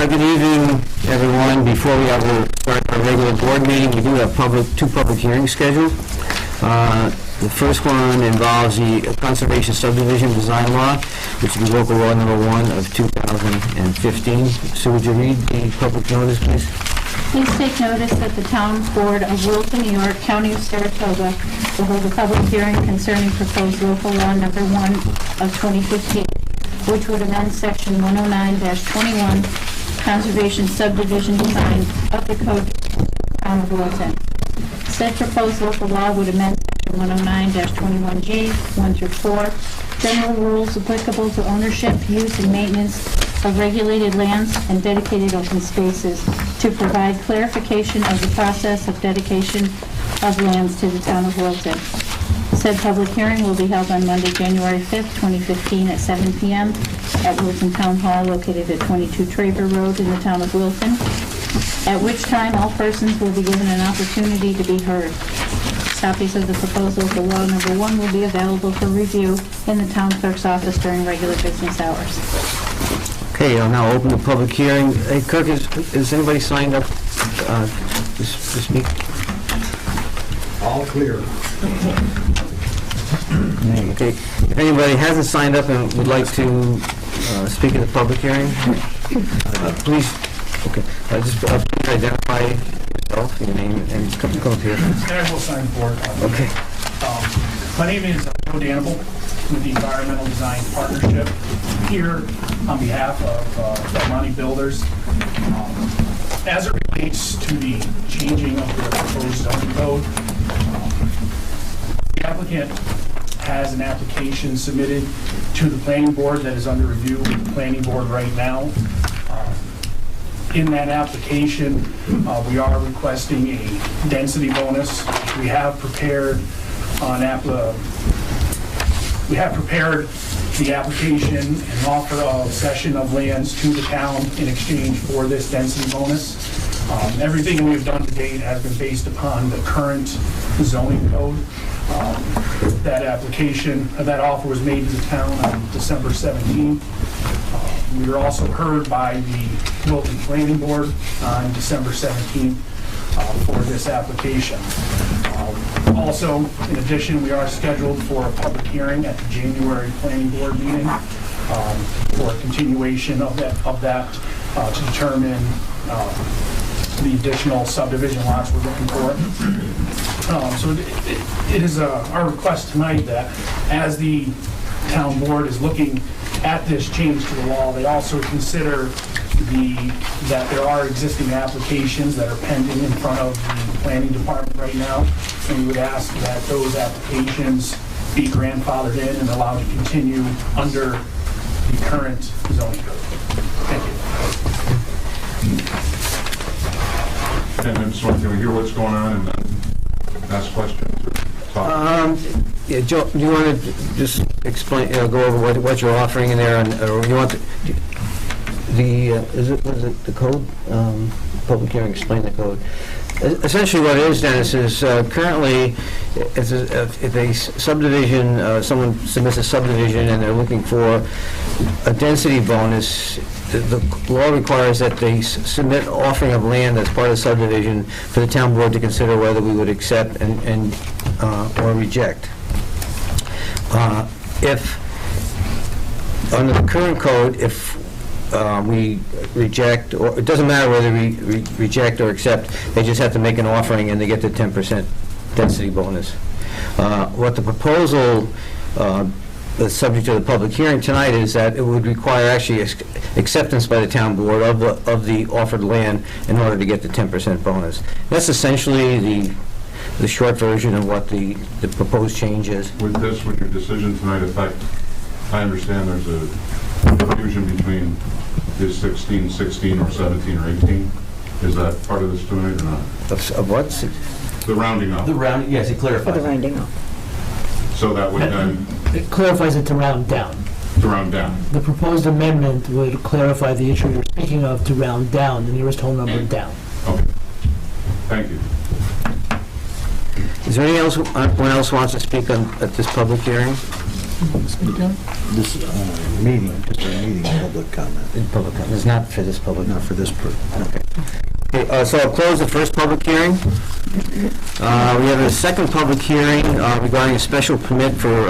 Good evening, everyone. Before we start our regular board meeting, we do have two public hearings scheduled. The first one involves the Conservation Subdivision Design Law, which is local law number 1 of 2015. So would you read the public notice, please? Please take notice that the Town Board of Wilton, New York, County of Saratoga, will hold a public hearing concerning proposed local law number 1 of 2015, which would amend section 109-21, Conservation Subdivision Design of the Code of the Town of Wilton. Said proposed local law would amend section 109-21G, 1 through 4, general rules applicable to ownership, use, and maintenance of regulated lands and dedicated open spaces to provide clarification of the process of dedication of lands to the Town of Wilton. Said public hearing will be held on Monday, January 5th, 2015 at 7 p.m. at Wilton Town Hall located at 22 Traver Road in the Town of Wilton, at which time all persons will be given an opportunity to be heard. Copies of the proposal for law number 1 will be available for review in the Town Clerk's office during regular business hours. Okay, I'll now open the public hearing. Hey, Kirk, is anybody signed up to speak? All clear. Okay. If anybody hasn't signed up and would like to speak at the public hearing, please, okay, just please identify yourself, your name, and just come up here. I will sign the board. Okay. My name is Joe Danable with the Environmental Design Partnership here on behalf of Belmonte Builders. As it relates to the changing of the proposed zoning code, the applicant has an application submitted to the planning board that is under review with the planning board right now. In that application, we are requesting a density bonus. We have prepared the application and offer of cession of lands to the town in exchange for this density bonus. Everything we've done to date has been based upon the current zoning code. That offer was made to the town on December 17th. We were also heard by the Wilton Planning Board on December 17th for this application. Also, in addition, we are scheduled for a public hearing at the January Planning Board meeting for a continuation of that to determine the additional subdivision lots we're looking for. So it is our request tonight that as the town board is looking at this change to the law, they also consider that there are existing applications that are pending in front of the planning department right now, and we would ask that those applications be grandfathered in and allowed to continue under the current zoning code. Thank you. And then, so can we hear what's going on and then ask questions or talk? Yeah, Joe, do you want to just explain, go over what you're offering in there, or you want was it the code? Public hearing, explain the code. Essentially what it is, Dennis, is currently if a subdivision, someone submits a subdivision and they're looking for a density bonus, the law requires that they submit offering of land as part of the subdivision for the town board to consider whether we would accept and or reject. If under the current code, if we reject, or it doesn't matter whether we reject or accept, they just have to make an offering and they get the 10% density bonus. What the proposal that's subject to the public hearing tonight is that it would require actually acceptance by the town board of the offered land in order to get the 10% bonus. That's essentially the short version of what the proposed change is. Would your decision tonight affect, I understand there's a confusion between is 16, 16, or 17, or 18. Is that part of this tonight or not? Of what? The rounding up. The round, yes, it clarifies. For the rounding up. So that would then, It clarifies it to round down. to round down. The proposed amendment would clarify the issue you're speaking of to round down, the nearest whole number down. Okay. Thank you. Is there anyone else wants to speak at this public hearing? This meeting, just a meeting, public comment, In public, it's not for this public. not for this per. Okay, so I'll close the first public hearing. We have a second public hearing regarding a special permit for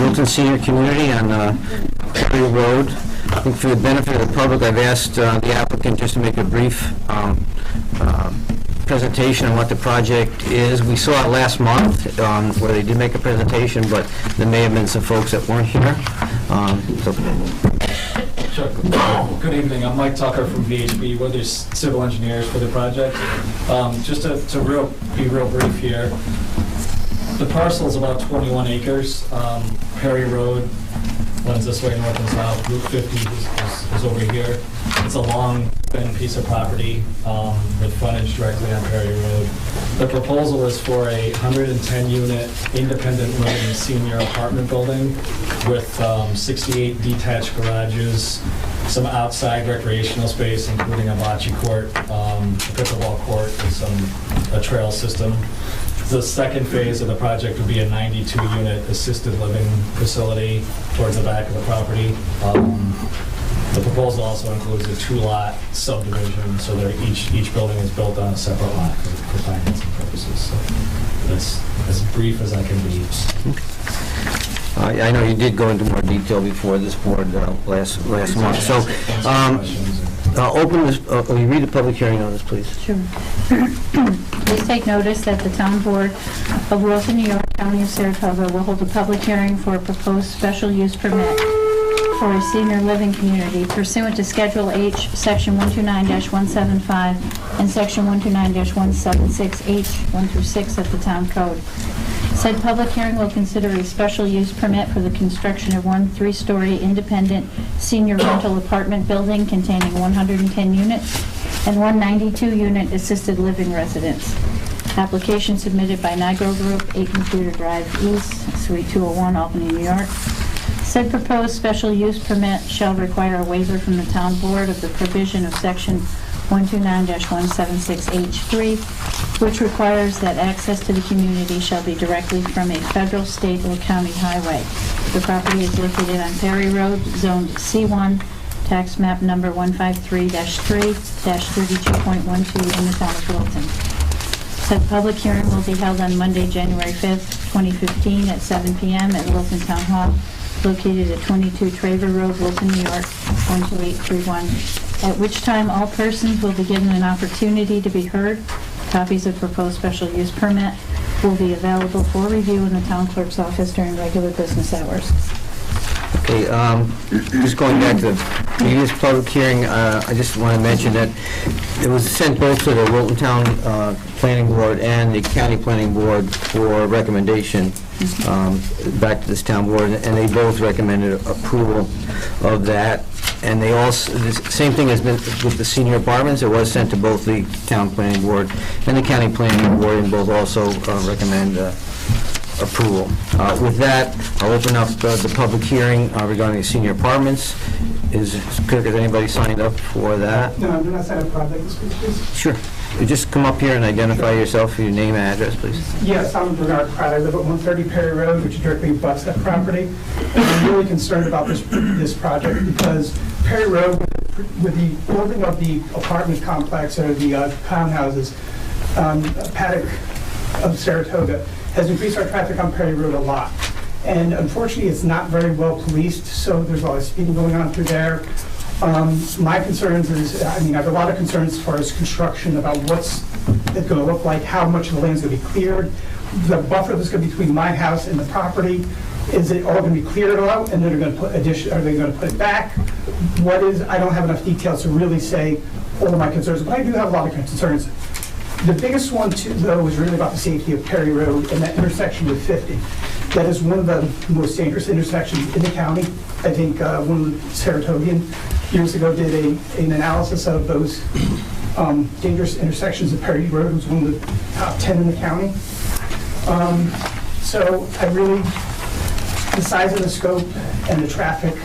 Wilton Senior Community on Perry Road. I think for the benefit of the public, I've asked the applicant just to make a brief presentation on what the project is. We saw it last month where they did make a presentation, but there may have been some folks that weren't here. So Sure. Good evening. I'm Mike Tucker from VHB. We're the civil engineers for the project. Just to be real brief here, the parcel is about 21 acres. Perry Road runs this way north and south. Route 50 is over here. It's a long, thin piece of property with frontage directly on Perry Road. The proposal is for a 110-unit independent living senior apartment building with 68 detached garages, some outside recreational space, including a bocce court, a pickleball court, and a trail system. The second phase of the project would be a 92-unit assisted living facility towards the back of the property. The proposal also includes a 2-lot subdivision, so that each building is built on a separate lot for financing purposes. So that's as brief as I can be. I know you did go into more detail before this board last month. So open this, will you read the public hearing notice, please? Sure. Please take notice that the Town Board of Wilton, New York, County of Saratoga will hold a public hearing for a proposed special use permit for a senior living community pursuant to Schedule H, Section 129-175 and Section 129-176H 1 through 6 of the Town Code. Said public hearing will consider a special use permit for the construction of one 3-story independent senior rental apartment building containing 110 units and one 92-unit assisted living residence. Application submitted by Nigro Group, 8 Computer Drive East, Suite 201, Albany, New York. Said proposed special use permit shall require a waiver from the Town Board of the provision of Section 129-176H3, which requires that access to the community shall be directly from a federal, state, or county highway. The property is located on Perry Road, zoned C1, tax map number 153-3-32.12 in the town of Wilton. Said public hearing will be held on Monday, January 5th, 2015 at 7 p.m. at Wilton Town Hall, located at 22 Traver Road, Wilton, New York, 12831, at which time all persons will be given an opportunity to be heard. Copies of proposed special use permit will be available for review in the town clerk's office during regular business hours. Okay, just going back to the previous public hearing, I just want to mention that it was sent both to the Wilton Town Planning Board and the County Planning Board for recommendation back to this town board, and they both recommended approval of that. And they also, the same thing has been with the senior apartments. It was sent to both the Town Planning Board and the County Planning Board, and both also recommend approval. With that, I'll open up the public hearing regarding the senior apartments. Is anybody signed up for that? No, I'm not signed up for that, please. Sure. You just come up here and identify yourself, your name and address, please. Yes, I'm Bernard Pratt. I live at 130 Perry Road, which directly abuts that property. And I'm really concerned about this project because Perry Road, with the building of the apartment complex or the townhouses, Paddock of Saratoga, has increased our traffic on Perry Road a lot. And unfortunately, it's not very well policed, so there's a lot of speeding going on through there. My concerns is, I have a lot of concerns as far as construction about what's it going to look like, how much of the land's going to be cleared, the buffer that's going to be between my house and the property. Is it all going to be cleared out, and then they're going to put addition? Are they going to put it back? What is? I don't have enough details to really say all of my concerns, but I do have a lot of concerns. The biggest one, too, though, is really about the safety of Perry Road and that intersection with 50. That is one of the most dangerous intersections in the county. I think one of the Saratogian years ago did an analysis of those dangerous intersections of Perry Road. It was one of the top 10 in the county. So I really, the size and the scope and the traffic,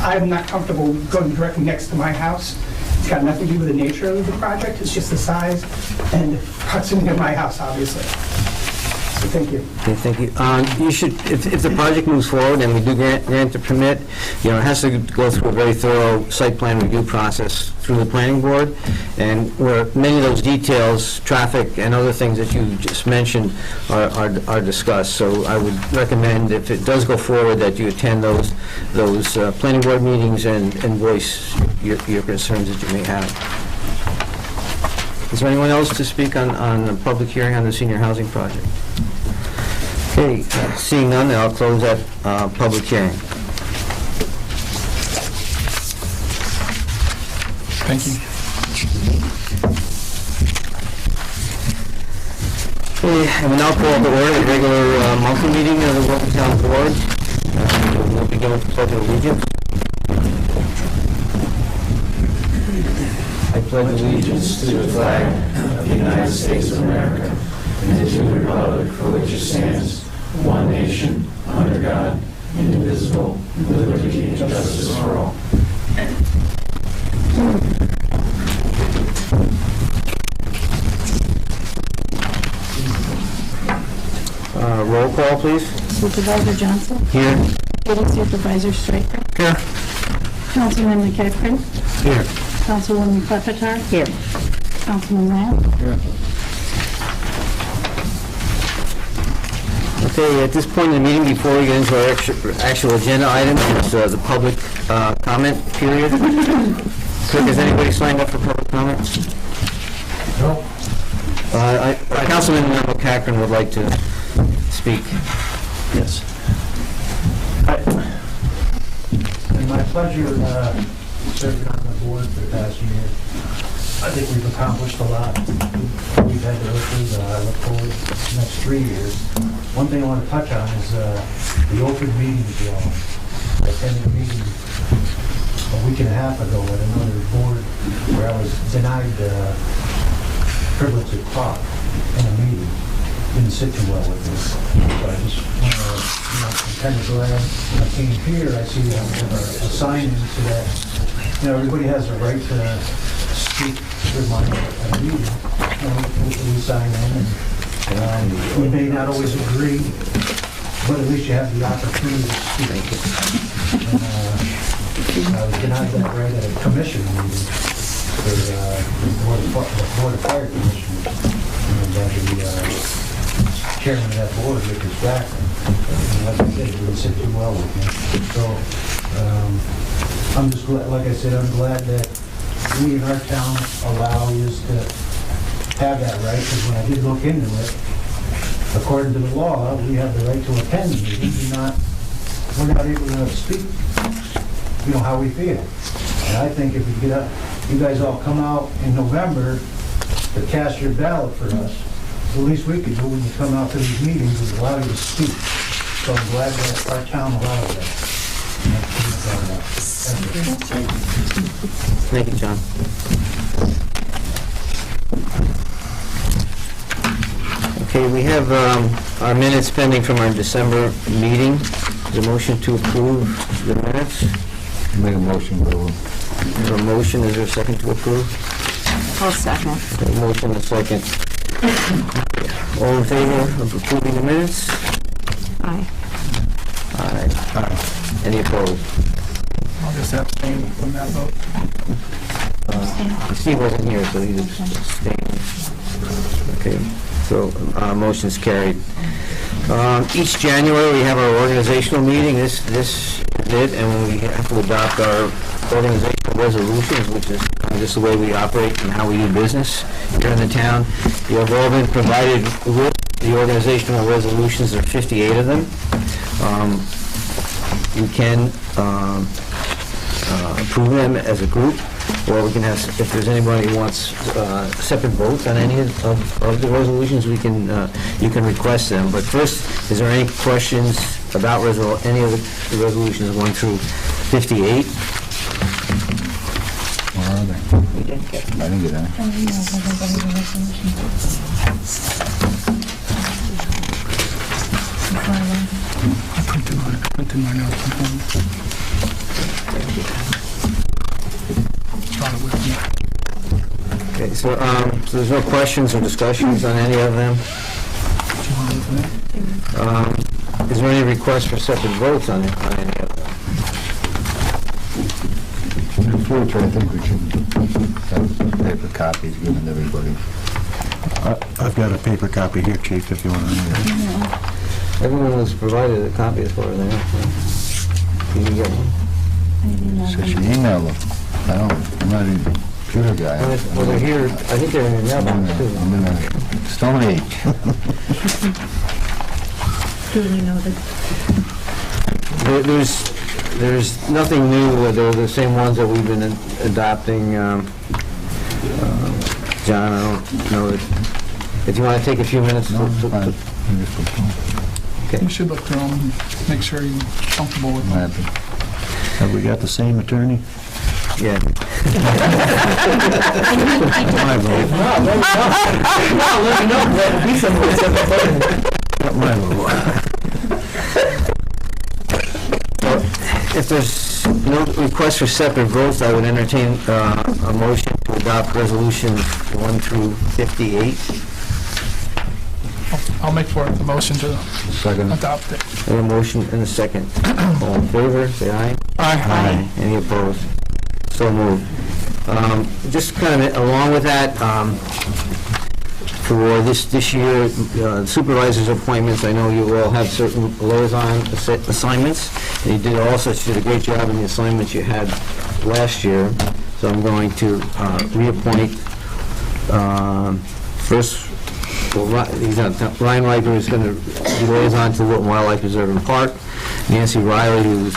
I'm not comfortable going directly next to my house. It's got nothing to do with the nature of the project. It's just the size and proximity of my house, obviously. So Thank you. Okay, thank you. You should, if the project moves forward and we do grant the permit, it has to go through a very thorough site plan review process through the planning board, and where many of those details, traffic and other things that you just mentioned are discussed. So I would recommend, if it does go forward, that you attend those planning board meetings and voice your concerns that you may have. Is there anyone else to speak on the public hearing on the senior housing project? Okay, seeing none, I'll close that public hearing. Thank you. Okay, I will now call to order the regular monthly meeting of the Wilton Town Board. We'll begin with the Pledge of Allegiance. I pledge allegiance to the flag of the United States of America and to the republic for which it stands, one nation, under God, indivisible, with liberty and justice for all. Roll call, please. Supervisor Johnson? Here. Deputy Supervisor Stryker? Here. Councilman McEachran? Here. Councilwoman Klepetar? Here. Councilman Lamb? Okay, at this point in the meeting, before we get into our actual agenda items, is the public comment period. Clerk, has anybody signed up for public comments? No. Councilman McEachran would like to speak. Yes. It's my pleasure serving on the board for the past year. I think we've accomplished a lot. We've had to go through, I look forward to the next 3 years. One thing I want to touch on is the open meetings law. I attended a meeting a week and a half ago at another board where I was denied the privilege to talk in a meeting. Didn't sit too well with me. So I just want to, I'm kind of glad when I came here, I see that we have a sign into that, everybody has a right to speak their mind at a meeting. We sign in, and we may not always agree, but at least you have the opportunity to speak. And I was denied that right at a commission meeting for the Board of Fire Commissioners. And the chairman of that board, Richard Jackson, like I said, didn't sit too well with me. So I'm just glad, like I said, I'm glad that we in our town allow us to have that right, because when I did look into it, according to the law, we have the right to attend meetings. We're not able to speak, how we feel. And I think if we get up, you guys all come out in November to cast your ballot for us, the least we could do when you come out to these meetings is allow you to speak. So I'm glad that our town allows that. Thank you, John. Okay, we have our minutes pending from our December meeting. Is there a motion to approve the minutes? Make a motion, Bill. Is there a motion? Is there a second to approve? I'll second. Okay, motion and a second. All in favor of approving the minutes? Aye. Aye. Any opposed? I'll just abstain from that vote. Steve wasn't here, so he's abstaining. Okay, so motion's carried. Each January, we have our organizational meeting. This is it, and we have to adopt our organizational resolutions, which is just the way we operate and how we do business here in the town. You have all been provided with the organizational resolutions. There are 58 of them. You can approve them as a group, or we can have, if there's anybody who wants separate votes on any of the resolutions, you can request them. But first, is there any questions about any of the resolutions going through 58? Where are they? We didn't get them. I didn't get any. I printed mine out from home. Brought it with me. Okay, so there's no questions or discussions on any of them? Do you want to leave that? Is there any request for separate votes on any of them? In the future, I think we should have paper copies given to everybody. I've got a paper copy here, Chief, if you want to read it. Everyone was provided a copy as far as I know. You can get one. So she emailed them. I'm not a computer guy. Well, they're here, I think they're in your mailbox too. I'm in a Stone Age. Duly noted. There's nothing new, they're the same ones that we've been adopting. John, I don't know if you want to take a few minutes. No, it's fine. You should look through them and make sure you're comfortable with them. Have we got the same attorney? Yeah. My vote. Not my vote. If there's no request for separate votes, I would entertain a motion to adopt resolutions 1 through 58. I'll make for it the motion to Second. adopt it. And a motion and a second. All in favor, say aye. Aye. Any opposed? So moved. Just kind of along with that, for this year, supervisors' appointments, I know you all have certain liaison assignments, and you did a great job in the assignments you had last year, so I'm going to reappoint first, Ryan Riker is going to be liaison to Wilton Wildlife Reserve and Park. Nancy Riley, who's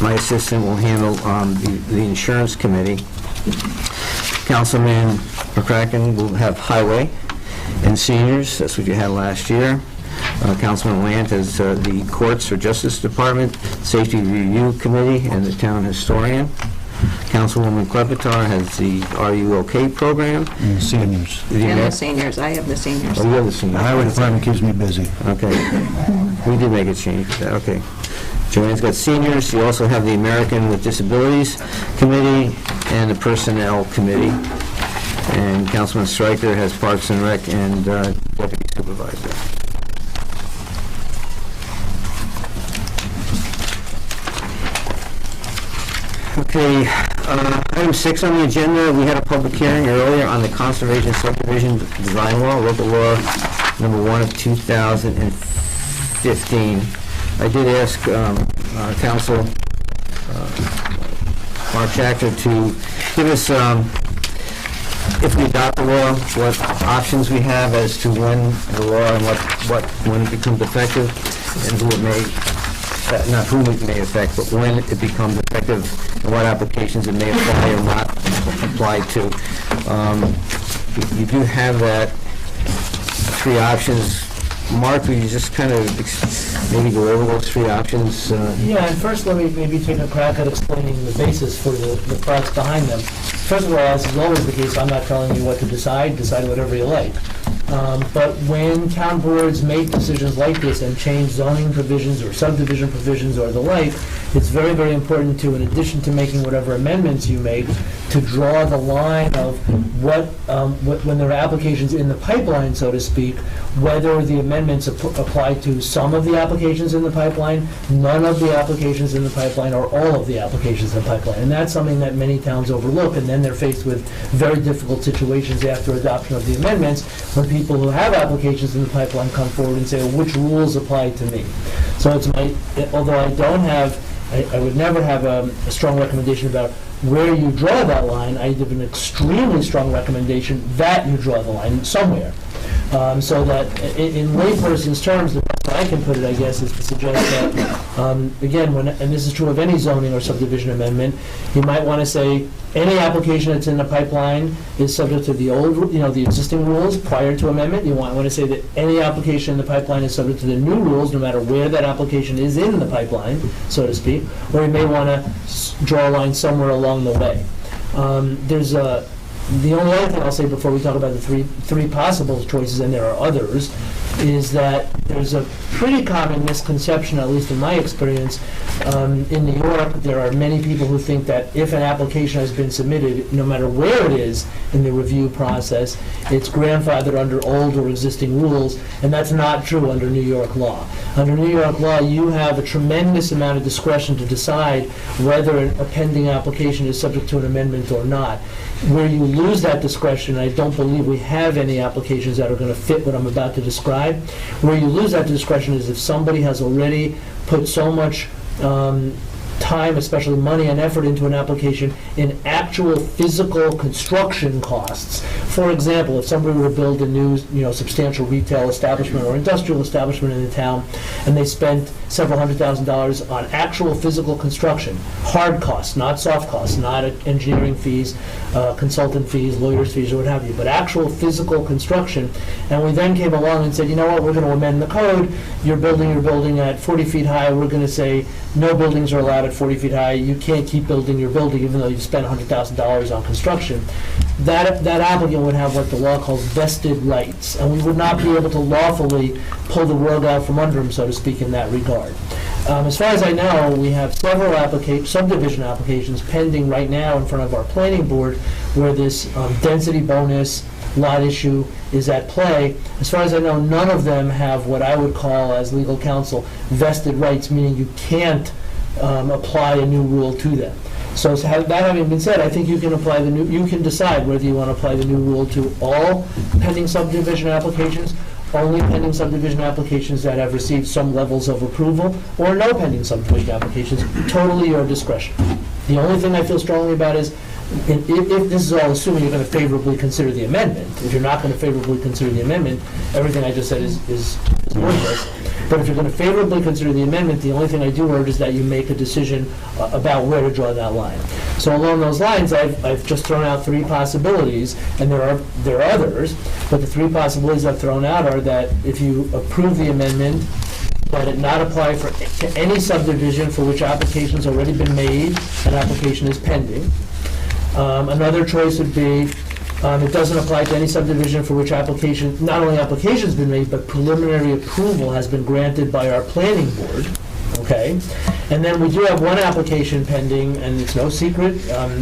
my assistant, will handle the insurance committee. Councilman McCracken will have highway and seniors, that's what you had last year. Councilman Lant has the courts or justice department, safety review committee, and the town historian. Councilwoman Klepetar has the RUOK program. And seniors. And the seniors, I have the seniors. Oh, you have the The seniors. highway department keeps me busy. Okay. We did make a change to that, okay. Joanne's got seniors, you also have the American with Disabilities Committee and the Personnel Committee. And Councilman Stryker has Parks and Rec and Deputy Supervisor. Okay, item 6 on the agenda, we had a public hearing earlier on the Conservation Subdivision Design Law, local law number 1 of 2015. I did ask Council Mark Schachter to give us, if we adopt the law, what options we have as to when the law and when it becomes effective, and who it may, not whom it may affect, but when it becomes effective, and what applications it may apply or not apply to. You do have that 3 options. Mark, will you just kind of maybe go over those 3 options? Yeah, and first let me maybe take a crack at explaining the basis for the thoughts behind them. First of all, as is always the case, I'm not telling you what to decide whatever you like. But when town boards make decisions like this and change zoning provisions or subdivision provisions or the like, it's very, very important to, in addition to making whatever amendments you make, to draw the line of when there are applications in the pipeline, so to speak, whether the amendments apply to some of the applications in the pipeline, none of the applications in the pipeline, or all of the applications in the pipeline. And that's something that many towns overlook, and then they're faced with very difficult situations after adoption of the amendments, when people who have applications in the pipeline come forward and say, well, which rules apply to me? So it's although I don't have, I would never have a strong recommendation about where you draw that line, I have an extremely strong recommendation that you draw the line somewhere. So that in layperson's terms, the best I can put it, I guess, is to suggest that, again, and this is true of any zoning or subdivision amendment, you might want to say any application that's in the pipeline is subject to the old, the existing rules prior to amendment. You want to say that any application in the pipeline is subject to the new rules, no matter where that application is in the pipeline, so to speak. Or you may want to draw a line somewhere along the way. The only other thing I'll say before we talk about the three possible choices, and there are others, is that there's a pretty common misconception, at least in my experience. In New York, there are many people who think that if an application has been submitted, no matter where it is in the review process, it's grandfathered under old or existing rules, and that's not true under New York law. Under New York law, you have a tremendous amount of discretion to decide whether a pending application is subject to an amendment or not. Where you lose that discretion, I don't believe we have any applications that are going to fit what I'm about to describe. Where you lose that discretion is if somebody has already put so much time, especially money and effort, into an application in actual physical construction costs. For example, if somebody were to build a new, substantial retail establishment or industrial establishment in the town, and they spent several $100,000 on actual physical construction, hard costs, not soft costs, not engineering fees, consultant fees, lawyers' fees, or what have you, but actual physical construction, and we then came along and said, you know what, we're going to amend the code. You're building your building at 40 feet high. We're going to say no buildings are allowed at 40 feet high. You can't keep building your building even though you've spent $100,000 on construction. That applicant would have what the law calls vested rights, and we would not be able to lawfully pull the rug out from under him, so to speak, in that regard. As far as I know, we have several subdivision applications pending right now in front of our planning board where this density bonus lot issue is at play. As far as I know, none of them have what I would call, as legal counsel, vested rights, meaning you can't apply a new rule to them. So that having been said, I think you can decide whether you want to apply the new rule to all pending subdivision applications, only pending subdivision applications that have received some levels of approval, or no pending subdivision applications, totally your discretion. The only thing I feel strongly about is, if this is all assuming you're going to favorably consider the amendment. If you're not going to favorably consider the amendment, everything I just said is worthless. But if you're going to favorably consider the amendment, the only thing I do urge is that you make a decision about where to draw that line. So along those lines, I've just thrown out three possibilities, and there are others, but the three possibilities I've thrown out are that if you approve the amendment, that it not apply to any subdivision for which application's already been made, an application is pending. Another choice would be it doesn't apply to any subdivision for which not only application's been made, but preliminary approval has been granted by our planning board. Okay? And then we do have one application pending, and it's no secret.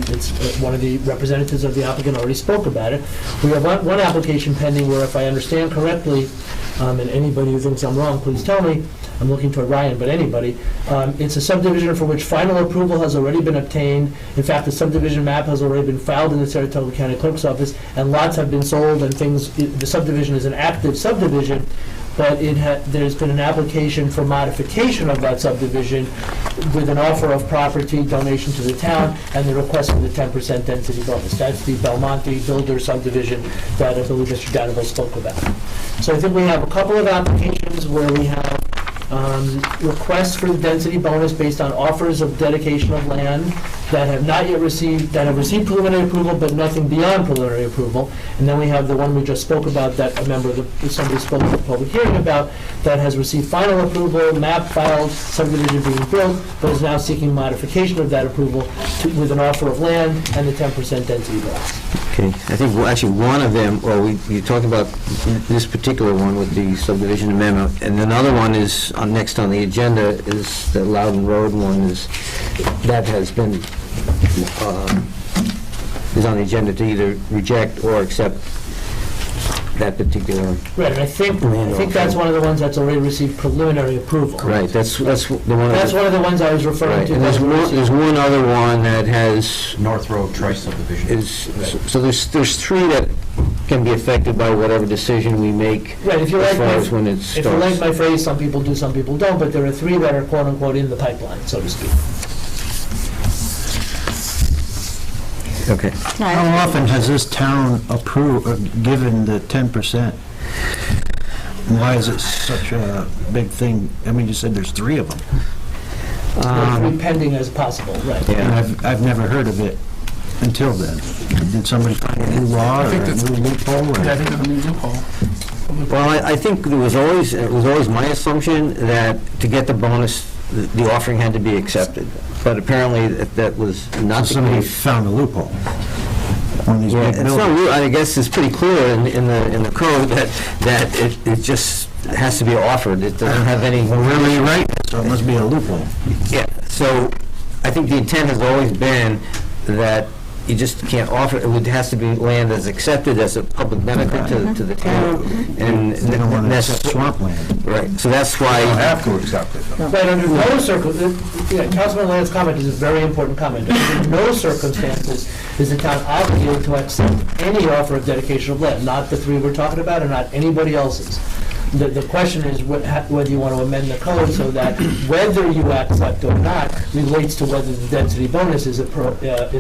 It's one of the representatives of the applicant already spoke about it. We have one application pending where, if I understand correctly, and anybody who thinks I'm wrong, please tell me. I'm looking toward Ryan, but anybody. It's a subdivision for which final approval has already been obtained. In fact, the subdivision map has already been filed in the Saratoga County Clerk's office, and lots have been sold, and the subdivision is an active subdivision, but there's been an application for modification of that subdivision with an offer of property donation to the town and the request for the 10% density bonus. That's the Belmonte Builder subdivision that I believe Mr. Danville spoke about. So I think we have a couple of applications where we have requests for the density bonus based on offers of dedication of land that have not yet received preliminary approval, but nothing beyond preliminary approval. And then we have the one we just spoke about that somebody spoke at the public hearing about, that has received final approval, map filed, subdivision being built, but is now seeking modification of that approval with an offer of land and the 10% density bonus. Okay, I think, actually, one of them, you talked about this particular one with the subdivision amendment, and another one is, next on the agenda, is the Loudon Road one, that has been, is on the agenda to either reject or accept that particular. Right, and I think that's one of the ones that's already received preliminary approval. Right, that's the one. That's one of the ones I was referring Right, to. and there's one other one that has. North Road Tri-subdivision. So there's three that can be affected by whatever decision we make. Right, if you as like far as when it starts. If you like my phrase, some people do, some people don't, but there are three that are quote-unquote in the pipeline, so to speak. Okay. How often has this town given the 10%? And why is it such a big thing? I mean, you said there's three of them. Three pending as possible, right. And I've never heard of it until then. Did somebody find a new law or a new loophole? Yeah, I think there's a new loophole. Well, I think it was always my assumption that to get the bonus, the offering had to be accepted. But apparently that was not the Somebody case. found a loophole. One of these Yeah, big it's buildings. I guess it's pretty clear in the code that it just has to be offered. It doesn't have any... Well, really, you're right, so it must be a loophole. Yeah, so I think the intent has always been that you just can't offer, it has to be land that's accepted as a public benefit to the town, and They don't want to accept that's, swampland. right, so that's why... have to accept it, though. But under no Councilman Land's comment is a very important comment. Under no circumstances is the town obligated to accept any offer of dedication of land, not the three we're talking about, and not anybody else's. The question is whether you want to amend the code so that whether you accept or not relates to whether the density bonus is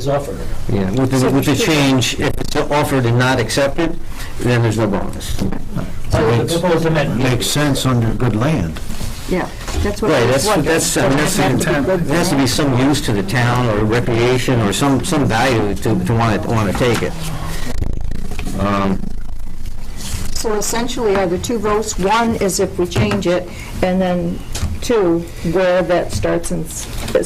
offered. Yeah, with the change, if it's offered and not accepted, then there's no bonus. The proposed amendment. Makes sense under good land. Yeah, that's what Right, I was wondering. that's the intent. There has to be some use to the town, or recreation, or some value to want to take it. So essentially, are the two votes, one is if we change it, and then two, where that starts and...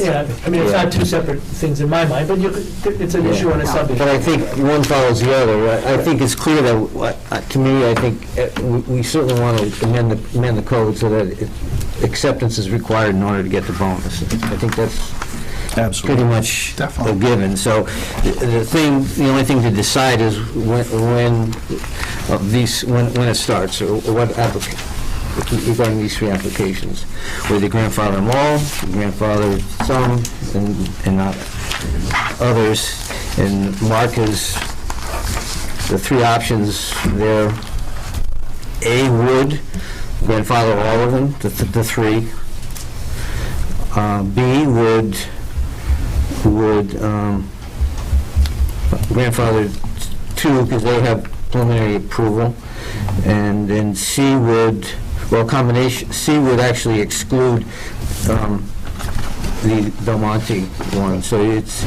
Yeah, I mean, it's not two separate things in my mind, but it's an issue on a subject. But I think one follows the other. I think it's clear that, to me, I think we certainly want to amend the code so that acceptance is required in order to get the bonus. I think that's Absolutely. pretty much Definitely. a given. So the only thing to decide is when it starts, or what regarding these three applications, whether you grandfather them all, grandfather some, and not others. And Mark is, the three options there, A would grandfather all of them, the three. B would grandfather two, because they have preliminary approval. And then C would, well, combination, C would actually exclude the Belmonte one. So it's,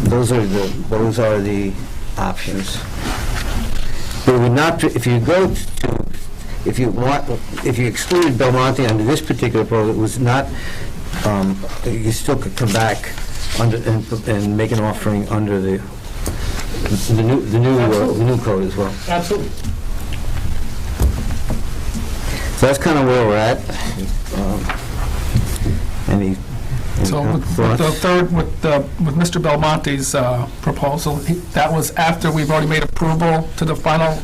those are the options. But it would not, if you go to, if you excluded Belmonte under this particular proposal, it was not, you still could come back under and make an offering under the new code as well. Absolutely. So that's kind of where we're at. Any So with the thoughts? third, with Mr. Belmonte's proposal, that was after we've already made approval to the final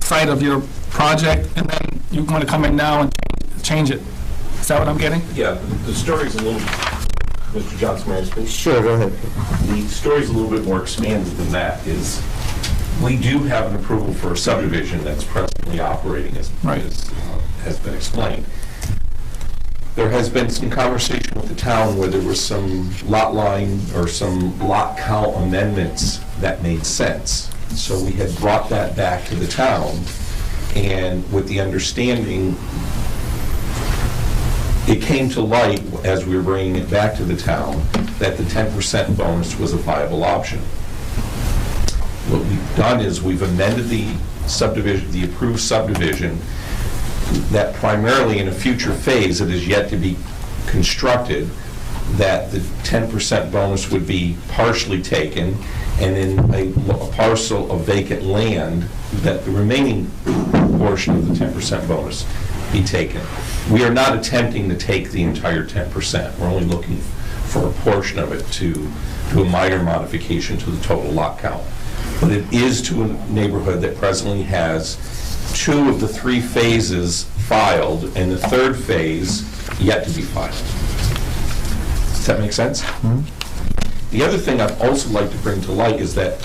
site of your project, and then you're going to come in now and change it. Is that what I'm getting? Yeah, the story's a little, Mr. Johnson, may I speak? Sure, go ahead. The story's a little bit more expanded than that, is we do have an approval for a subdivision that's presently operating, as Right. has been explained. There has been some conversation with the town where there was some lot line or some lot count amendments that made sense. So we had brought that back to the town, and with the understanding, it came to light as we were bringing it back to the town that the 10% bonus was a viable option. What we've done is we've amended the subdivision, the approved subdivision, that primarily in a future phase that is yet to be constructed, that the 10% bonus would be partially taken, and in a parcel of vacant land, that the remaining portion of the 10% bonus be taken. We are not attempting to take the entire 10%. We're only looking for a portion of it to do a minor modification to the total lot count. But it is to a neighborhood that presently has 2 of the 3 phases filed, and the 3rd phase yet to be filed. Does that make sense? Mm-hmm. The other thing I'd also like to bring to light is that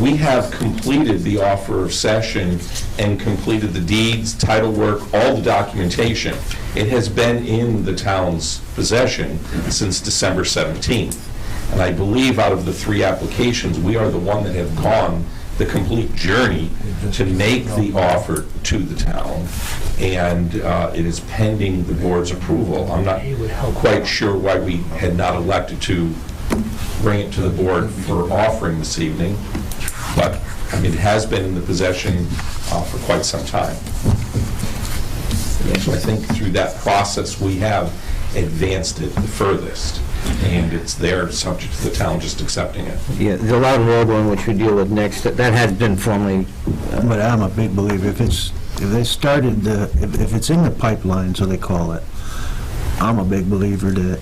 we have completed the offer of cession and completed the deeds, title work, all the documentation. It has been in the town's possession since December 17th. And I believe out of the 3 applications, we are the one that have gone the complete journey to make the offer to the town. And it is pending the board's approval. I'm not quite sure why we had not elected to bring it to the board for offering this evening. But, I mean, it has been in the possession for quite some time. So I think through that process, we have advanced it the furthest, and it's there, subject to the town just accepting it. Yeah, the Loudon Road one, which we deal with next, that has been formally But I'm a big believer, if they started if it's in the pipeline, so they call it, I'm a big believer that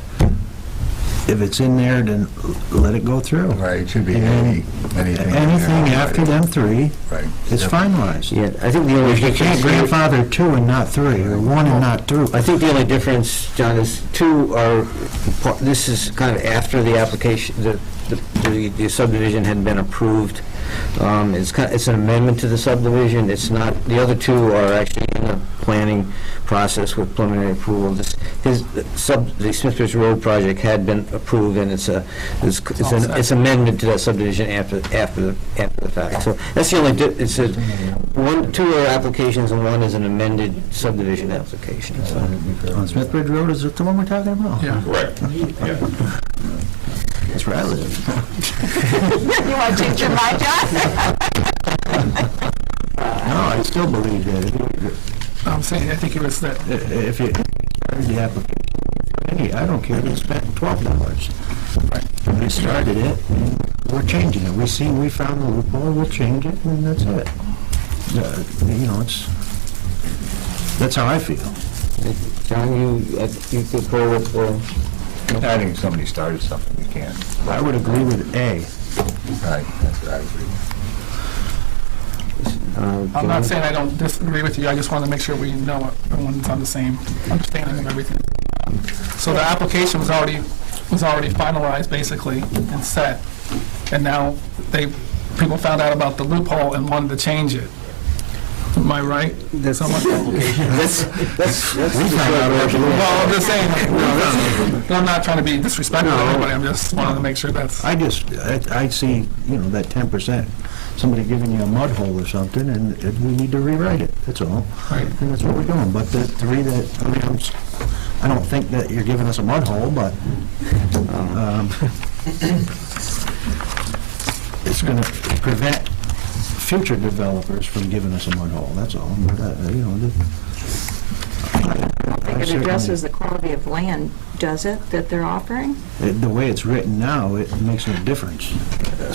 if it's in there, then let it go through. Right, it should be And anything after them three Right. is finalized. Yeah, I think the only You can't difference, grandfather two and not three, or one and not two. I think the only difference, John, is two are, this is kind of after the application, the subdivision had been approved. It's an amendment to the subdivision. It's not, the other two are actually in the planning process with preliminary approval. The Smithbridge Road project had been approved, and it's amendment to that subdivision after the fact. So that's the only, two are applications and one is an amended subdivision application. So. On Smithbridge Road, is it the one we're talking about? Yeah. Correct. Yeah. That's where I live. You want to change your mind, John? No, I still believe that I'm saying, I think it was that, if you started the application, I don't care if you spent $12. We started it, and we're changing it. We found the loophole, we'll change it, and that's it. That's how I feel. John, you could go with, I think if somebody started something, we can't. I would agree with A. Right, that's what I agree with. I'm not saying I don't disagree with you, I just want to make sure we know everyone's on the same understanding of everything. So the application was already finalized, basically, and set, and now people found out about the loophole and wanted to change it. Am I right? That's Someone? Well, Well, I'm just saying, I'm not trying to be disrespectful to anybody, I'm just wanting to make sure that's... I see, that 10%, somebody giving you a mud hole or something, and we need to rewrite it, that's all. Right. And that's what we're doing, but the three I don't think that you're giving us a mud hole, but, it's gonna prevent future developers from giving us a mud hole, that's all. But, I think it addresses the quality of land, does it, that they're offering? the way it's written now, it makes no difference.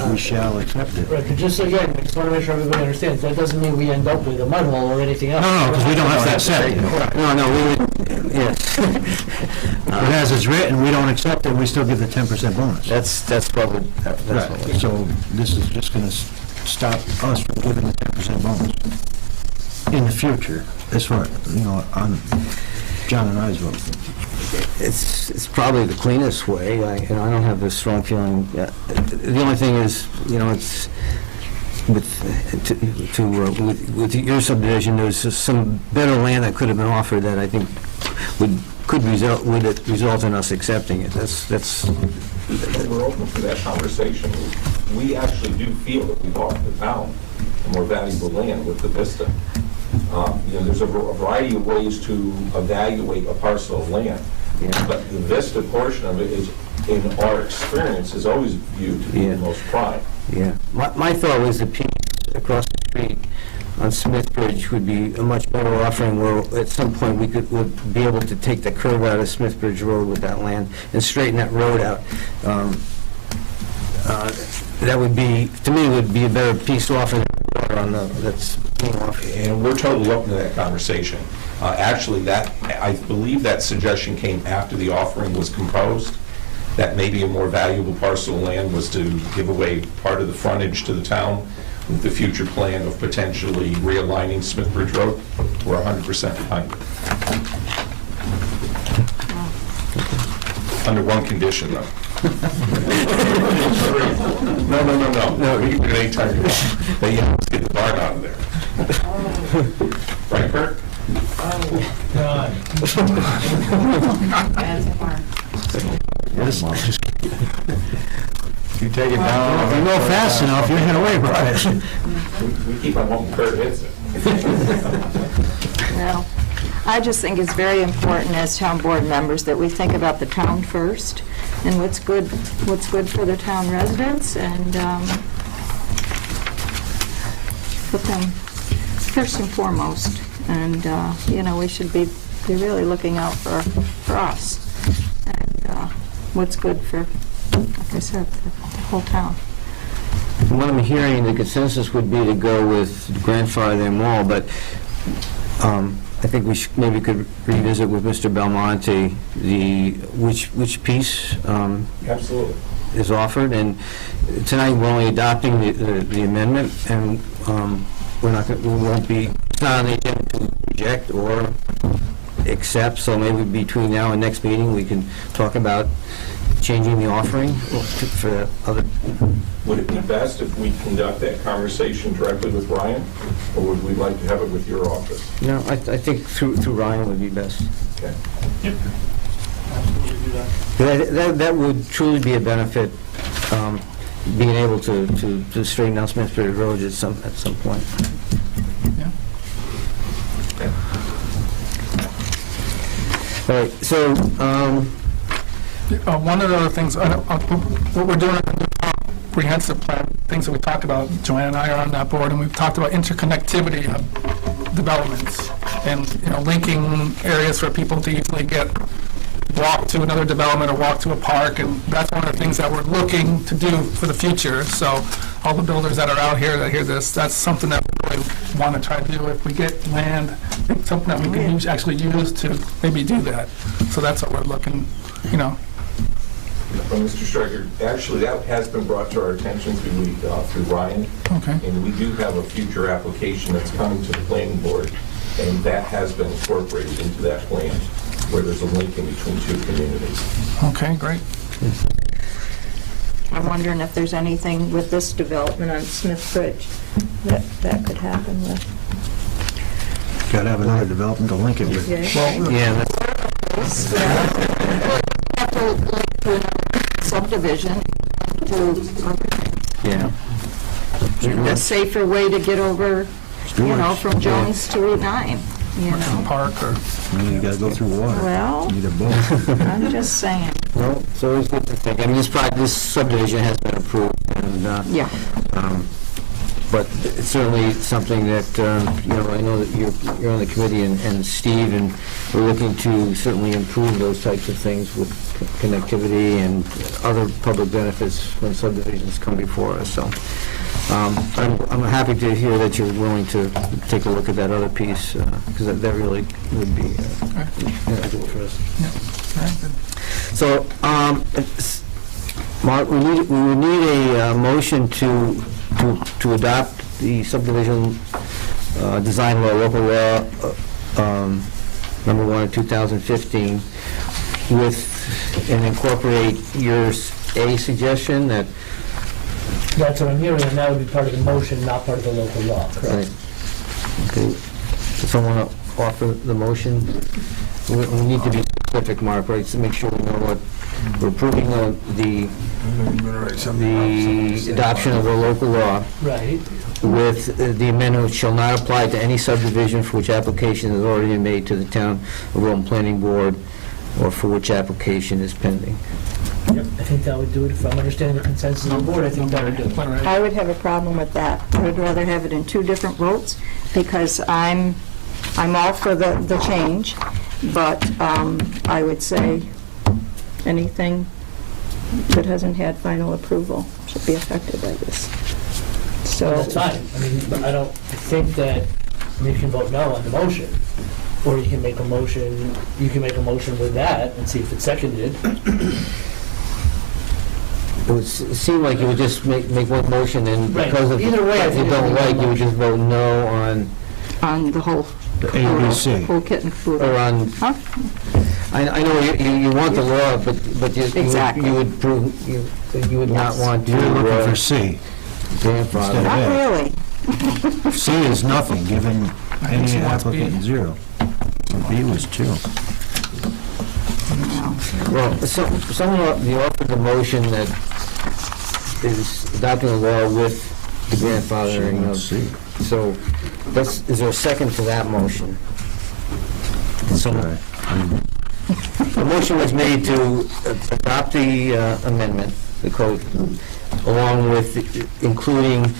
We shall accept it. Right, but just again, I just want to make sure everybody understands, that doesn't mean we end up with a mud hole or anything else. No, because we don't have that set. No, we would, yes. But as it's written, we don't accept it, we still give the 10% bonus. That's probably, that's Right, what so this is just gonna stop us from giving the 10% bonus in the future, as far, on John and I's vote. It's probably the cleanest way. I don't have a strong feeling. The only thing is, it's with your subdivision, there's just some better land that could have been offered that I think would result in us accepting it. That's. We're open for that conversation. We actually do feel that we've offered the town a more valuable land with the Vista. There's a variety of ways to evaluate a parcel of land, but the Vista portion of it is, in our experience, is always viewed to be the most prime. Yeah. My thought was the piece across the street on Smithbridge would be a much better offering, where at some point would be able to take the curve out of Smithbridge Road with that land and straighten that road out. That would be, to me, would be a better piece to offer that's being offered. And we're totally open to that conversation. Actually, I believe that suggestion came after the offering was composed, that maybe a more valuable parcel of land was to give away part of the frontage to the town with the future plan of potentially realigning Smithbridge Road. We're 100% behind it. Under one condition, though. No. You can do it anytime you want. Then you have to get the barn out of there. Right, Kurt? God. If you take it down. If you go fast enough, you're gonna wait for it. We keep on hoping Kurt hits it. Well, I just think it's very important as town board members that we think about the town first and what's good for the town residents, and put them first and foremost. And, we should be really looking out for us and what's good for, like I said, the whole town. from what I'm hearing, the consensus would be to go with grandfather them all, but I think we maybe could revisit with Mr. Belmonte which piece Absolutely. is offered, and tonight we're only adopting the amendment, and we won't be, it's not on the agenda to reject or accept, so maybe between now and next meeting, we can talk about changing the offering for the other. Would it be best if we conduct that conversation directly with Ryan, or would we like to have it with your office? No, I think through Ryan would be best. Okay. That would truly be a benefit, being able to straighten out Smithbury Road at some point. All right, so, One of the other things, what we're doing in the comprehensive plan, things that we talked about, Joanne and I are on that board, and we've talked about interconnectivity of developments and, linking areas for people to easily walk to another development or walk to a park, and that's one of the things that we're looking to do for the future. So all the builders that are out here that hear this, that's something that we really want to try to do. If we get land, it's something that we can actually use to maybe do that. So that's what we're looking, Well, Mr. Stryker, actually, that has been brought to our attention through Ryan. Okay. And we do have a future application that's coming to the planning board, and that has been incorporated into that plan, where there's a link in between two communities. Okay, great. I'm wondering if there's anything with this development on Smith Bridge that could happen with. Gotta have another development to link it with. yeah, Have to link to another subdivision yeah. a safer way to get over, from Jones to Route 9, Park or... You gotta go through water. Well, You need a boat. I'm just saying. Well, it's always good to think. I mean, this subdivision has been approved, and, Yeah. but it's certainly something that, I know that you're on the committee, and Steve, and we're looking to certainly improve those types of things with connectivity and other public benefits when subdivisions come before us, so. I'm happy to hear that you're willing to take a look at that other piece, because that really would be good for us. Yeah, very good. So, Mark, we would need a motion to adopt the subdivision design law, local law, number 1 of 2015, and incorporate your suggestion that. That's what I'm hearing, and that would be part of the motion, not part of the local law, correct? Okay. Does someone offer the motion? We need to be specific, Mark, right, to make sure we know what we're approving the adoption of a local law Right. with the amendment which shall not apply to any subdivision for which application has already been made to the Town of Wilton Planning Board or for which application is pending. Yep, I think that would do it. If I'm understanding the consensus of the board, I think that would do it. I would have a problem with that. I would rather have it in two different votes, because I'm all for the change, but I would say anything that hasn't had final approval should be affected by this. So That's fine. I mean, I don't think that, you can vote no on the motion, or you can make a motion with that and see if it's seconded. It would seem like you would just make one motion, and Right. because of Either way, I what you think don't it's a like, you would just vote no on the whole The ABC. whole kit and caboodle. or on. Huh? I know you want the law, but Exactly. you would prove you would not want to. You're looking for C. Grandfather. Instead of Not A. really. C is nothing, giving any she wants B. applicant 0. So B was 2. Well, someone offered the motion that is adopting the law with the grandfathering of. C. So, is there a second to that motion? Okay. The motion was made to adopt the amendment, the code, along with including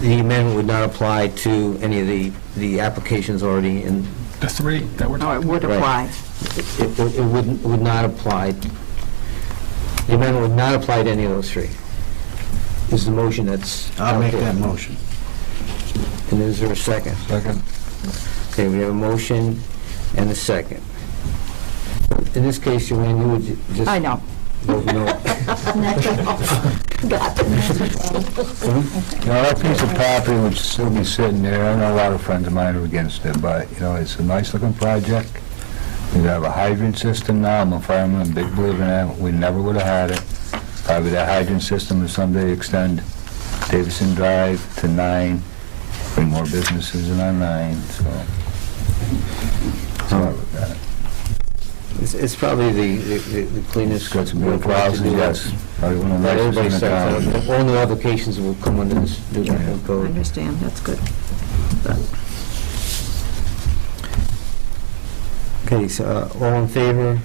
the amendment would not apply to any of the applications already in. The three that we're No, talking it would Right. apply. It would not apply. The amendment would not apply to any of those three. is the motion that's I'll out make there. that motion. And is there a second? Second. Okay, we have a motion and a second. In this case, Joanne, you would just... I know. vote no. You know, that piece of property would still be sitting there. I know a lot of friends of mine are against it, but, you know, it's a nice-looking project. We have a hydrant system now. I'm a fireman, a big believer in that. We never would have had it. Probably that hydrant system will someday extend Davison Drive to 9, bring more businesses in on 9, so. That's how I look at it. It's probably the cleanest... It's got some beautiful houses, yes. Probably one of the But nicest everybody in the starts town. out, all the applications will come under this new I code. understand, that's good. Okay, so all in favor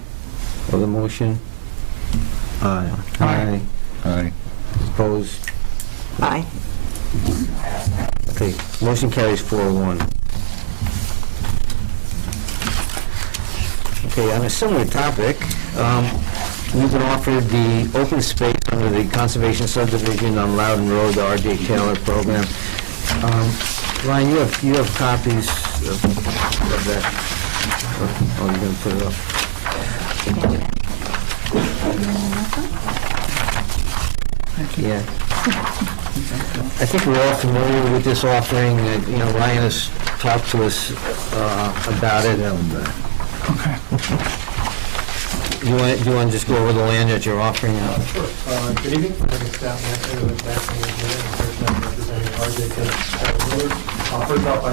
of the motion? Aye. Aye. Aye. Opposed? Aye. Okay, motion carries 4-1. Okay, on a similar topic, we've been offered the open space under the Conservation Subdivision on Loudon Road, the R.J. Taylor program. Ryan, you have copies of that? Oh, you're going to put it up? Yeah. I think we're all familiar with this offering. You know, Ryan has talked to us about it. Okay. Do you want to just go over the land that you're offering? Sure. Good evening. My name is Scott Manson with National Engineering, and representing RJ Taylor. First off,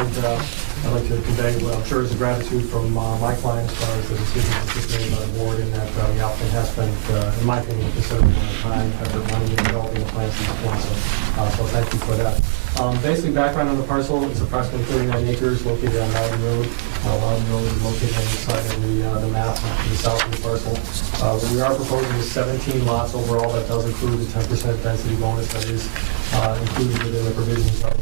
I'd like to convey what I'm sure is a gratitude from my client as far as the decision that's just made by the board, and that the applicant has spent, in my opinion, a considerable amount of time, effort, money in developing the plans to this point. So thank you for that. Basically, background on the parcel, it's approximately 39 acres located on Loudon Road. Loudon Road is located on the side of the map to the south of the parcel. What we are proposing is 17 lots overall. That does include the 10% density bonus that is included within the provisions of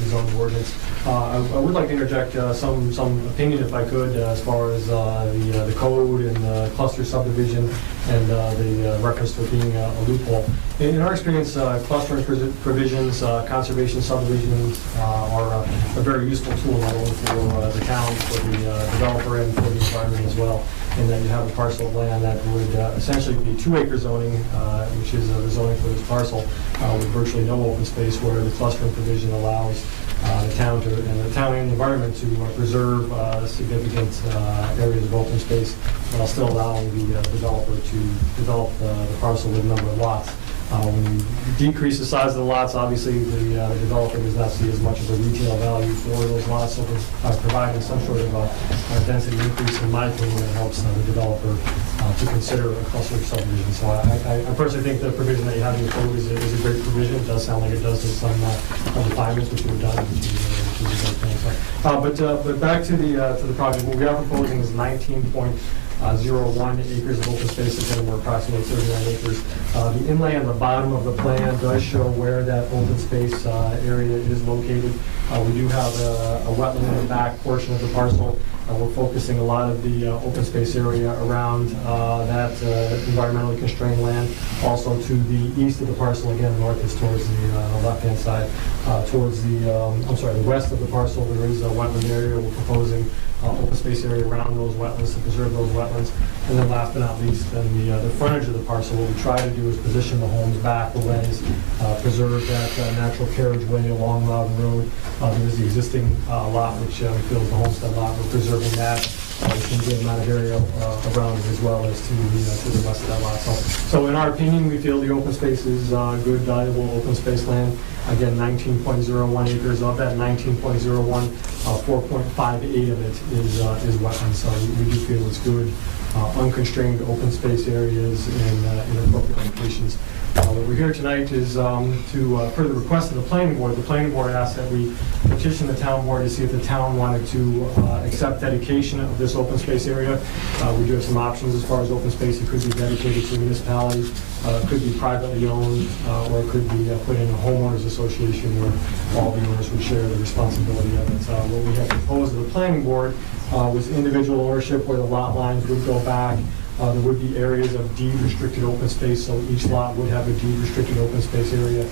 the zoning ordinance. I would like to interject some opinion, if I could, as far as the code and the cluster subdivision and the reference to it being a loophole. In our experience, clustering provisions, conservation subdivisions are a very useful tool not only for the town, for the developer, and for the environment as well. And that you have a parcel of land that would essentially be 2-acre zoning, which is the zoning for this parcel, with virtually no open space, where the clustering provision allows the town and the environment to preserve significant areas of open space while still allowing the developer to develop the parcel with a number of lots. When you decrease the size of the lots, obviously the developer does not see as much of a retail value for those lots, so providing some sort of a density increase, in my opinion, that helps the developer to consider a cluster subdivision. So I personally think the provision that you have in the code is a great provision. It does sound like it does some refinements which we've done, which is a great thing. But back to the project, what we are proposing is 19.01 acres of open space. Again, we're approximately 39 acres. The inlay on the bottom of the plan does show where that open space area is located. We do have a wetland in the back portion of the parcel. We're focusing a lot of the open space area around that environmentally constrained land. Also to the east of the parcel, again, north is towards the left-hand side. Towards the west of the parcel, there is a wetland area. We're proposing open space area around those wetlands to preserve those wetlands. And then last but not least, then the frontage of the parcel, what we try to do is position the homes back a ways, preserve that natural carriageway along Loudon Road. There's the existing lot, which we feel is the homestead lot. We're preserving that. There's a good amount of area around it as well as to the west of that lot. So in our opinion, we feel the open space is good, valuable open space land. Again, 19.01 acres. Of that 19.01, 4.58 of it is wetland. So we do feel it's good, unconstrained open space areas in appropriate locations. What we're here tonight is to, per the request of the planning board asked that we petition the town board to see if the town wanted to accept dedication of this open space area. We do have some options as far as open space. It could be dedicated to municipalities, it could be privately owned, or it could be put in a homeowners association where all the owners would share the responsibility of it. What we have proposed to the planning board was individual ownership, where the lot lines would go back There would be areas of deed restricted open space, so each lot would have a deed restricted open space area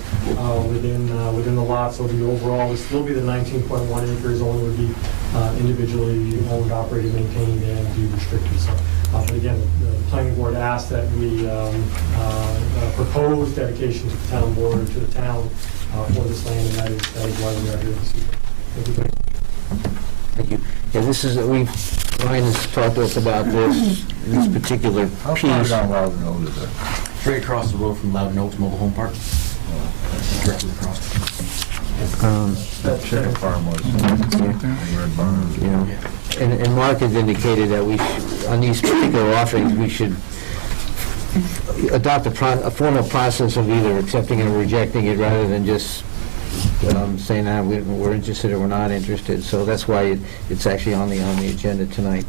within the lot. So the overall would still be the 19.1 acres, only would be individually owned, operated, maintained, and deed restricted. So, but again, the planning board asked that we propose dedication to the town board, to the town for this land, and that is why we are here this evening. Thank you. Thank you. Yeah, this is, Ryan has talked to us about this particular How far piece. down Loudon Road is it? Straight across the road from Loudon Oaks Mobile Home Park. Directly across. That chicken farm was. Red barns. Yeah. And Mark has indicated that we, on these particular offerings, we should adopt a formal process of either accepting it or rejecting it, rather than just saying that we're interested or we're not interested. So that's why it's actually on the agenda tonight.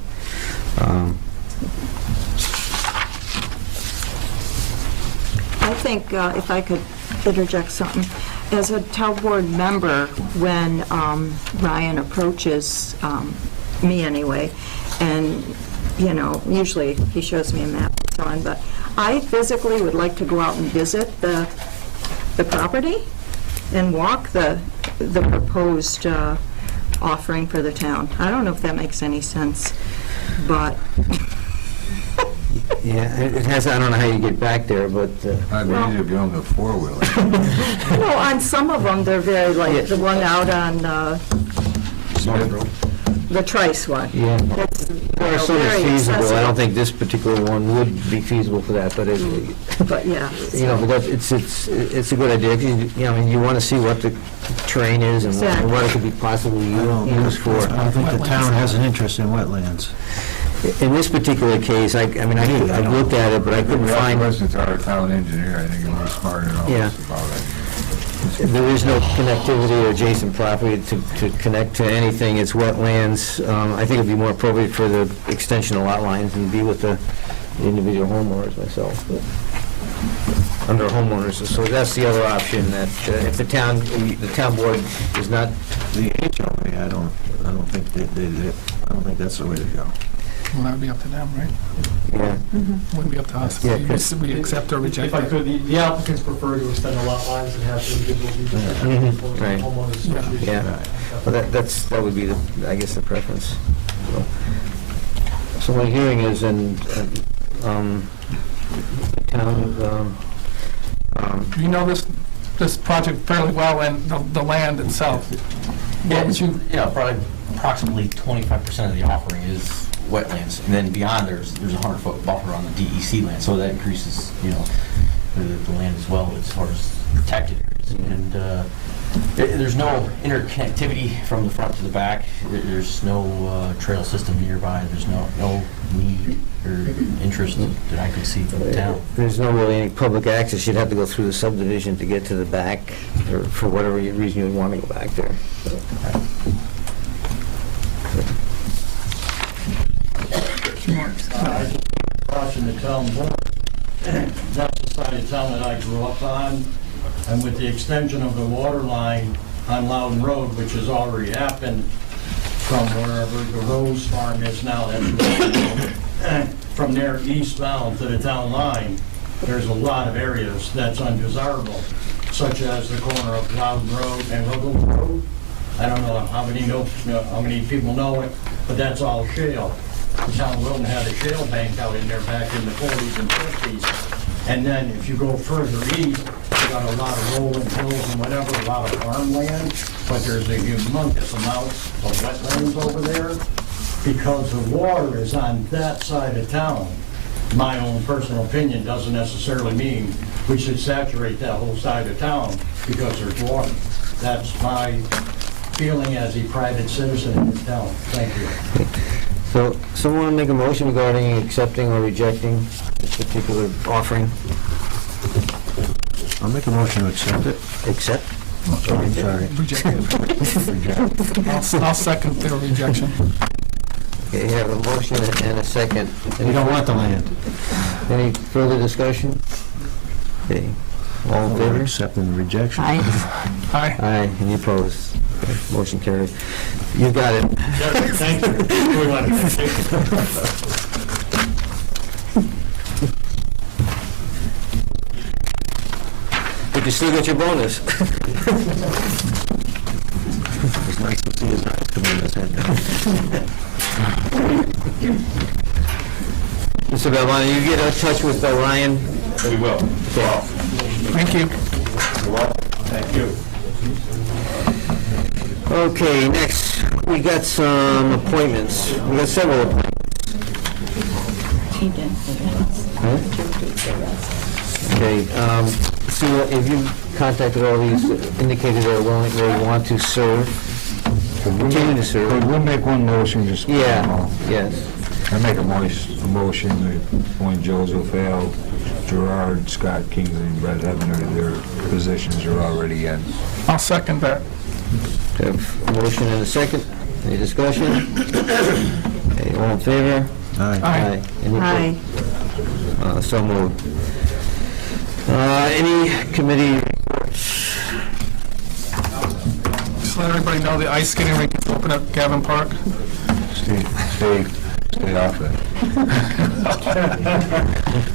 I think if I could interject something, as a town board member, when Ryan approaches me anyway, and, you know, usually he shows me a map and so on, but I physically would like to go out and visit the property and walk the proposed offering for the town. I don't know if that makes any sense, but... Yeah, it has, I don't know how you get back there, but... I'd be easier if you owned a four-wheeler. No, on some of them, they're very, like, the one out on the Trice one. Yeah. That's, Or some is very feasible. I accessible. don't think this particular one would be feasible for that, but it, But, yeah. you know, but it's a good idea. 'Cause you know, I mean, you want to see what the terrain is and what it could be possibly used for. I don't think the town has an interest in wetlands. In this particular case, I mean, I looked at it, but I couldn't find... Listen to our town engineer, I think he'll be smart enough about it. There is no connectivity or adjacent property to connect to anything. It's wetlands. I think it'd be more appropriate for the extension of lot lines and be with the individual homeowners myself. But under homeowners, so that's the other option, that if the town board is not... The HOA, I don't think I don't think that's the way to go. Well, that would be up to them, right? Yeah. Wouldn't be up to us. Yeah, We accept or reject If I it. could, the applicants prefer to extend the lot lines and have individual deed restricted Right. homeowners association. Yeah. Well, that would be, I guess, the preference. So my hearing is in town... You know this project fairly well and the land itself. What would you... Yeah, probably approximately 25% of the offering is wetlands, and then beyond there's a 100-foot buffer on the DEC land, so that increases, you know, the land as well as far as protected areas. And there's no interconnectivity from the front to the back. There's no trail system nearby. There's no need or interest that I could see from the town. There's no really any public access. You'd have to go through the subdivision to get to the back, or for whatever reason you would want to go back there. I just watching the town board. That's the side of town that I grew up on, and with the extension of the water line on Loudon Road, which has already happened from wherever the Rose Farm is now, that's from there eastbound to the town line, there's a lot of areas that's undesirable, such as the corner of Loudon Road and Ruggles Road. I don't know how many people know it, but that's all shale. The town of Wilton had a shale bank out in there back in the 40s and 50s. And then if you go further east, you got a lot of rolling hills and whatever, a lot of farmland, but there's a humongous amount of wetlands over there. Because the water is on that side of town, my own personal opinion doesn't necessarily mean we should saturate that whole side of town because there's water. That's my feeling as a private citizen in this town. Thank you. So, someone want to make a motion regarding accepting or rejecting this particular offering? I'll make a motion to accept it. Accept? Oh, I'm sorry. Reject it. I'll second the rejection. Okay, you have a motion and a second. We don't want the land. Any further discussion? Okay, all in We're favor? accepting the rejection. Aye. Aye, any opposed? Okay, motion carried. You got it. Thank you. We want to thank you. But you still get your bonus. It's nice to see his eyes come in his head. Mr. Belmont, you get in touch with Ryan? We will. Thank you. Thank you. Okay, next, we got some appointments. We got several appointments. He did. Okay, so if you contacted all these, indicated they're willing, they want to serve, continue to serve. Could we make one motion just? Yeah, yes. I make a motion to appoint Joseph L., Gerard, Scott Kingsley, and Brett Hebner. Their positions are already in. I'll second that. We have a motion and a second. Any discussion? Okay, all in favor? Aye. Any Aye. opposed? So moved. Any committee reports? Just let everybody know the ice skating rink is open at Gavin Park. Stay off it.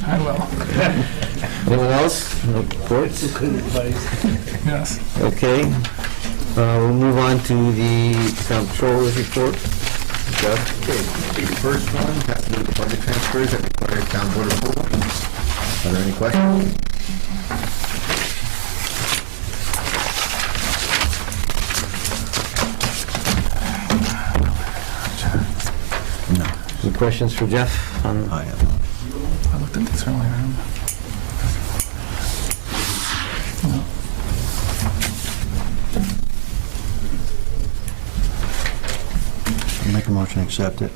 I will. Anyone else? No reports? Yes. Okay. We'll move on to the comptroller's report. Jeff? The first one has to do with the budget transfers that require town board approval. Are there any questions? Any questions for Jeff? I have. I looked at this earlier. Make a motion to accept it.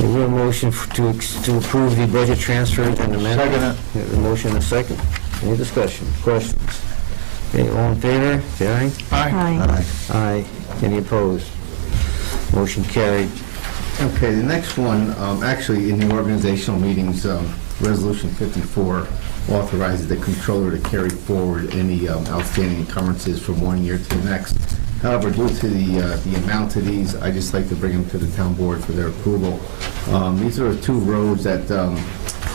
Is there a motion to approve the budget transfers and amendments? Second it. We have a motion and a second. Any discussion, questions? Okay, all in favor, say aye. Aye. Aye. Aye. Any opposed? Motion carried. Okay, the next one, actually, in the organizational meetings, Resolution 54 authorizes the controller to carry forward any outstanding encumbrances from one year to the next. However, due to the amount of these, I just like to bring them to the town board for their approval. These are the two roads that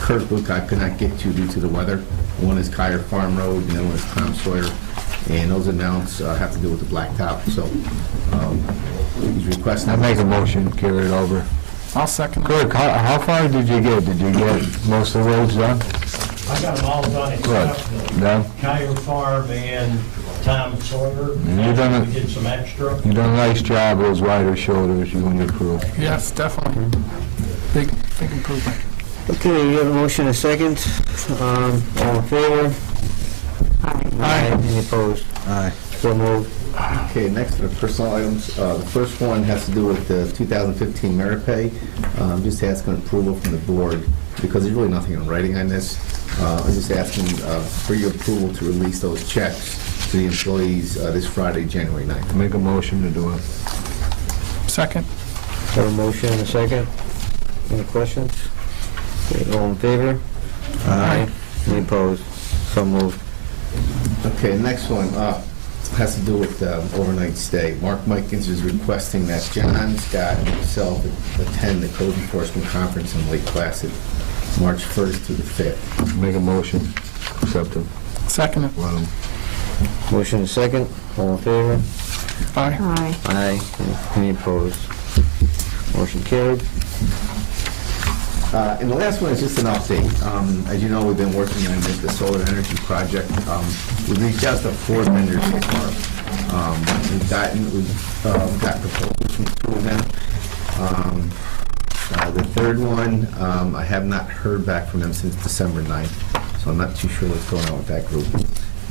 Kurt Luke I could not get to due to the weather. One is Kyer Farm Road, and the other one is Tom Sawyer. And those amounts have to do with the blacktop, so he's requesting. I make a motion, carry it over. I'll second. Kirk, how far did you get? Did you get most of the roads done? I got them all done Good. except Done? Kyer Farm and Tom Sawyer. And you done it- We did some extra. You done a nice job, those wider shoulders, you and your crew. Yes, definitely. Big improvement. Okay, you have a motion and a second. All in favor? Aye. Any opposed? Aye. So moved. Okay, next to the personal items, the first one has to do with the 2015 merit pay. I'm just asking approval from the board, because there's really nothing in writing on this. I'm just asking for your approval to release those checks to the employees this Friday, January 9th. Make a motion to do it. Second. Have a motion and a second. Any questions? Okay, all in favor? Aye. Any opposed? So moved. Okay, next one has to do with overnight stay. Mark Mikins is requesting that John, Scott, and himself attend the code enforcement conference in Lake Placid, March 1st to the 5th. Make a motion, accept it. Second it. Let 'em- Motion and a second. All in favor? Aye. Aye. Aye. Any opposed? Motion carried. And the last one is just an update. As you know, we've been working on the solar energy project. We've reached out to 4 vendors so far. We've got proposals from 2 of them. The third one, I have not heard back from them since December 9th, so I'm not too sure what's going on with that group.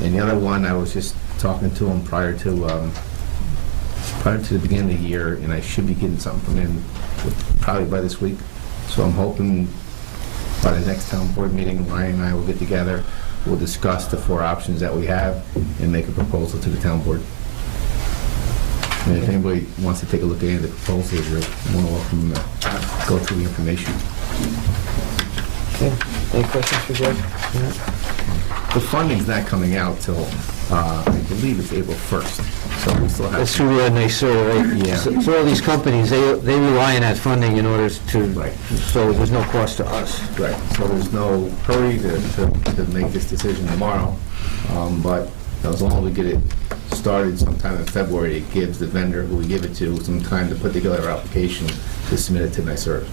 And the other one, I was just talking to them prior to the beginning of the year, and I should be getting something from them probably by this week. So I'm hoping by the next town board meeting, Ryan and I will get together, we'll discuss the 4 options that we have and make a proposal to the town board. And if anybody wants to take a look at any of the proposals, you're more than welcome to go through the information. Okay. Any questions for Jeff? The funding's not coming out till, I believe it's April 1st, so we still have. That's through NYSERDA, right? Yeah. So all these companies, they rely on that funding in order to, Right. so there's no cost to us. Right, so there's no hurry to make this decision tomorrow, but As long as we get it started sometime in February, it gives the vendor who we give it to some time to put together our application to submit it to NYSERD.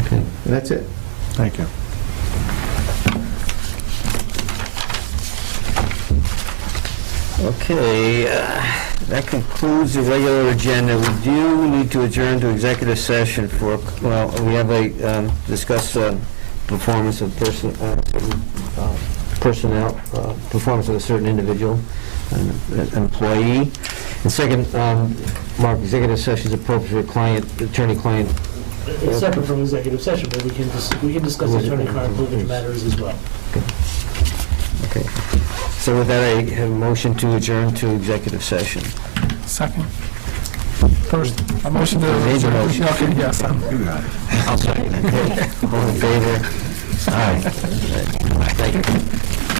Okay. And that's it. Thank you. Okay, that concludes the regular agenda. We do need to adjourn to executive session for, well, we have a, discuss performance of personnel, performance of a certain individual, an employee. And second, Mark, executive session is appropriate for client, attorney-client. It's separate from executive session, but we can discuss attorney-client privilege matters as well. Okay. So with that, I have a motion to adjourn to executive session. Second. First, a motion to... Made the motion. Okay, yes. You got it. I'll second it. All in favor? Aye. Thank you.